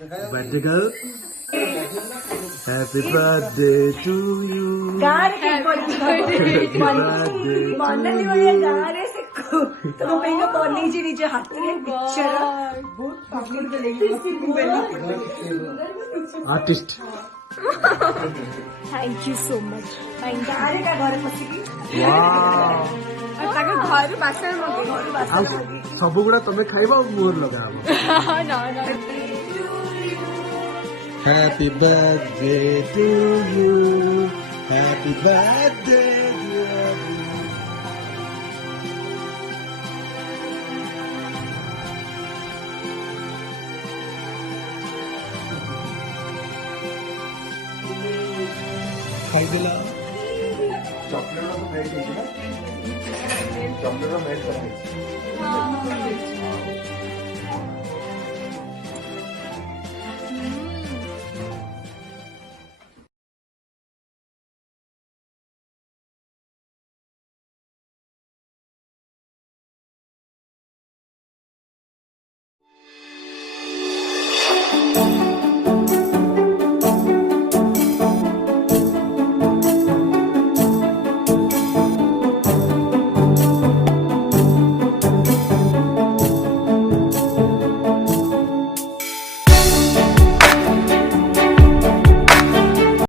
birthday girl happy birthday to you गारे ମନାଲି ଭଳିଆ ଗାଁରେ ସେ ତମ ପାଇଁକା ବନେଇଛି ନିଜ ହାତରେ picture artist thank you so much गाଁରେ କା ଘରେ ପଶିକି ତାଙ୍କ ଘରୁ ବାସନ ମଗେଇ सब गुड़ा तुम्हें खाइबा मोर लगा happy birthday to you happy birthday खाइदेला चॉकलेट तो मेल्ट है ना चॉकलेट मेल्ट करा